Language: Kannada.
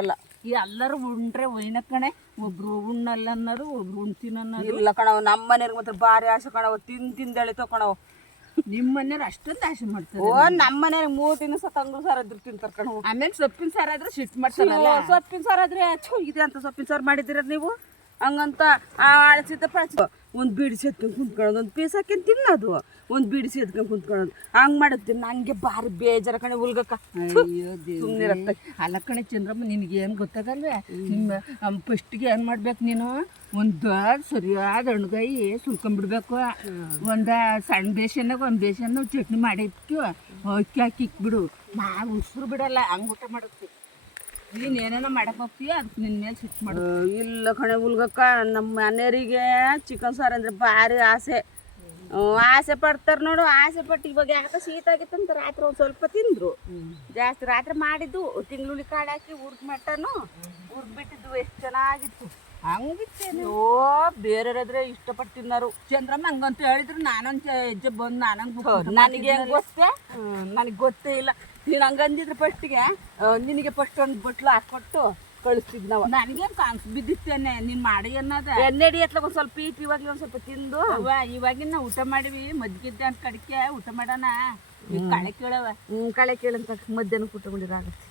ಅಲ್ಲ ಎಲ್ಲರೂ ಉಂಡ್ರೆ ಒಯ್ನ ಕಣೆ, ಒಬ್ರು ಉಣ್ಣಲ್ಲ ಅನ್ನೋದು, ಒಬ್ರು ಉಣ್ತೀನಿ ಅನ್ನೋದು. ಇಲ್ಲ ಕಣವ್, ನಮ್ಮ ಮನೆಯವ್ರಿಗೆ ಮಾತ್ರ ಭಾರಿ ಆಸೆ ಕಣವ್, ತಿಂದೆಳಿತಾವ ಕಣವ್. ನಿಮ್ಮ ಮನೆಯವ್ರು ಅಷ್ಟೊಂದು ಆಸೆ ಮಾಡ್ತಾರೆ. ಓ, ನಮ್ಮ ಮನೆಯವ್ರಿಗೆ 3 ದಿನ ತಂಗ್ಳು ಸಾರು ಇದ್ರು ತಿಂತಾರ ಕಣವ್. ಆಮೇಲೆ ಸೊಪ್ಪಿನ ಸಾರು ಆದ್ರೆ ಸಿಟ್ಟು ಮಾಡ್ತಾರಲ್ಲ. ಸೊಪ್ಪಿನ ಸಾರು ಆದ್ರೆ ಇದೆ ಅಂತ ಸೊಪ್ಪಿನ ಸಾರು ಮಾಡಿದಿರ ನೀವು ಹಂಗಂತ ಆಳಸಿದ್ದ ಪಳಸ ಒಂದು ಬಿಡಿಸಿ ಎತ್ಕೊಂಡು ಕುಂತ್ಕೊಳ್ಳೋದು, ಒಂದು ಪೀಸ್ ಹಾಕಿ ತಿನ್ನೋದು, ಒಂದು ಬಿಡಿಸಿ ಎತ್ಕೊಂಡು ಕುಂತ್ಕೊಳ್ಳೋದು, ಹಂಗೆ ಮಾಡುತ್ತೆ. ನನಗೆ ಭಾರಿ ಬೇಜಾರ ಕಣೆ ಉಲ್ಗಕ್ಕ. ಅಯ್ಯೋ ಸುಮ್ಮನಿರತ್ತ. ಅಲ್ಲ ಕಣೆ ಚಂದ್ರಮ್ಮ, ನಿನಗೇನು ಗೊತ್ತಾಗಲ್ವೇ? ನಿಮ್ಮ ಫಸ್ಟಿಗೆ ಏನು ಮಾಡ್ಬೇಕು ನೀನು, ಒಂದು ಸರಿಯಾದ ಅಣ್ಗಾಯಿ ಸುಲ್ಕೊಂಡ್ಬಿಡ್ಬೇಕು. ಒಂದು ಸಣ್ಣ ಬೇಸನ್ನಾಗ ಒಂದು ಬೇಸನ್ನು ಚಟ್ನಿ ಮಾಡಿ ಇಟ್ಟು ಅಕ್ಕಿ ಹಾಕಿ ಇಕ್ಬಿಡು. ನಾವು ಉಸಿರು ಬಿಡಲ್ಲ, ಹಂಗೆ ಊಟ ಮಾಡುತ್ತೆ. ನೀನು ಏನೇನೋ ಮಾಡಕ್ಕೆ ಹೋಗ್ತೀಯ, ಅದಕ್ಕೆ ನಿನ್ನ ಮೇಲೆ ಸಿಟ್ಟು ಮಾಡು. ಇಲ್ಲ ಕಣೆ ಉಲ್ಗಕ್ಕ, ನಮ್ಮ ಮನೆಯವರಿಗೆ ಚಿಕನ್ ಸಾರು ಅಂದರೆ ಭಾರಿ ಆಸೆ. ಆಸೆ ಪಡ್ತಾರೆ ನೋಡು. ಆಸೆ ಪಟ್ಟು ಇವಾಗ ಯಾಕೆ ಶೀತ ಆಗಿತ್ತು ಅಂತ ರಾತ್ರಿ ಒಂದು ಸ್ವಲ್ಪ ತಿಂದರು. ಜಾಸ್ತಿ ರಾತ್ರಿ ಮಾಡಿದ್ದು ತಿಂಗ್ಳುಳ್ಳಿ ಕಾಳು ಹಾಕಿ ಹುರ್ದ್ಬಿಟ್ಟನು, ಹುರ್ದ್ಬಿಟ್ಟಿದ್ದು ಎಷ್ಟು ಚೆನ್ನಾಗಿತ್ತು. ಹಂಗಿತ್ತೇನು? ಓ, ಬೇರೆಯವ್ರಾದ್ರೆ ಇಷ್ಟಪಟ್ಟು ತಿನ್ನೋರು. ಚಂದ್ರಮ್ಮ ಹಂಗಂತ ಹೇಳಿದ್ರು ನಾನೊಂದು ಹೆಜ್ಜೆ ಬಂದು ನಾನಂಗೆ ನನಗೆ ಹೆಂಗೆ ಗೊತ್ತೇ? ನನಗೆ ಗೊತ್ತೇ ಇಲ್ಲ. ನೀನು ಹಂಗಂದಿದ್ರೆ ಫಸ್ಟಿಗೆ ನಿನಗೆ ಫಸ್ಟ್ ಒಂದು ಬಟ್ಲು ಹಾಕ್ಕೊಟ್ಟು ಕಳಿಸ್ತಿದ್ ನಾವು. ನನಗೇನು ಕಾಣಿಸ್ ಬಿದ್ದಿತ್ತೇನೆ ನೀನು ಮಾಡಿ ಅನ್ನೋದ. ಎಣ್ಣೆಡಿ ಎತ್ಲಾಗ ಒಂದು ಸ್ವಲ್ಪ ಇವಾಗಲೇ ಒಂದು ಸ್ವಲ್ಪ ತಿಂದು. ಇವಾಗಿನ ಊಟ ಮಾಡಿವಿ, ಮದ್ಗಿದ್ದೆ ಅಂತ ಕಡಿಕೆ ಊಟ ಮಾಡೋಣ. ಕಳೆ ಕೇಳವ. ಕಳೆ ಕೇಳಂತ ಮಧ್ಯಾಹ್ನ ಊಟ ಮಾಡಿರಾಗತ್ತೆ.